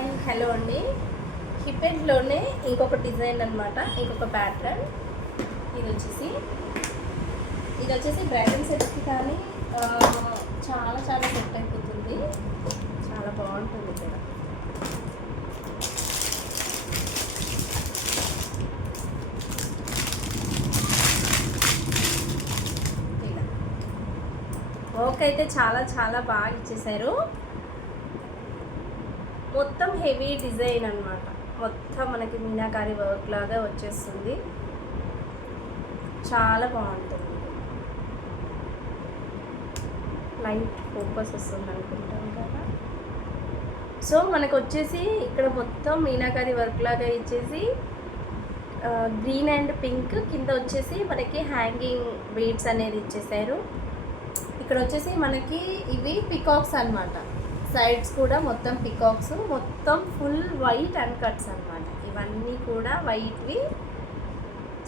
Hi hello అండి. హిపెట్లోనే ఇంకొక design అనమాట, ఇంకొక ప్యాటర్న్. ఇది వచ్చేసి బ్రైడల్ సెట్స్కి కానీ చాలా చాలా సెట్ అయిపోతుంది. చాలా బాగుంటుంది ఇక్కడ. ఇలా వర్క్ అయితే చాలా చాలా బాగా ఇచ్చేసారు. మొత్తం హెవీ డిజైన్ అన్నమాట. మొత్తం మనకి మీనాకారి వర్క్ లాగా వచ్చేస్తుంది. చాలా బాగుంటుంది. లైట్ ఫోకస్ వస్తుంది అనుకుంటాం కదా. సో మనకు వచ్చేసి ఇక్కడ మొత్తం మీనాకారి వర్క్ లాగా ఇచ్చేసి గ్రీన్ అండ్ పింక్ కింద వచ్చేసి మనకి హ్యాంగింగ్ బీడ్స్ అనేది ఇచ్చేసారు. ఇక్కడ వచ్చేసి మనకి ఇవి పికాక్స్ అన్నమాట. సైడ్స్ కూడా మొత్తం పికాక్స్, మొత్తం ఫుల్ వైట్ అండ్ కట్స్ అన్నమాట. ఇవన్నీ కూడా వైట్వి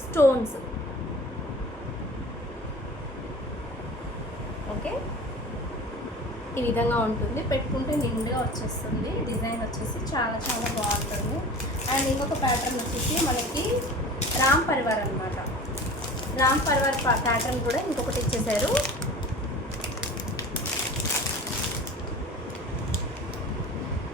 స్టోన్స్. ఓకే, ఈ విధంగా ఉంటుంది. పెట్టుకుంటే నిండుగా వచ్చేస్తుంది. డిజైన్ వచ్చేసి చాలా చాలా బాగుంటుంది. అండ్ ఇంకొక ప్యాటర్న్ వచ్చేసి మనకి రామ్ పరివార్ అనమాట. రామ్ పరివార్ ప్యాటర్న్ కూడా ఇంకొకటి ఇచ్చేసారు.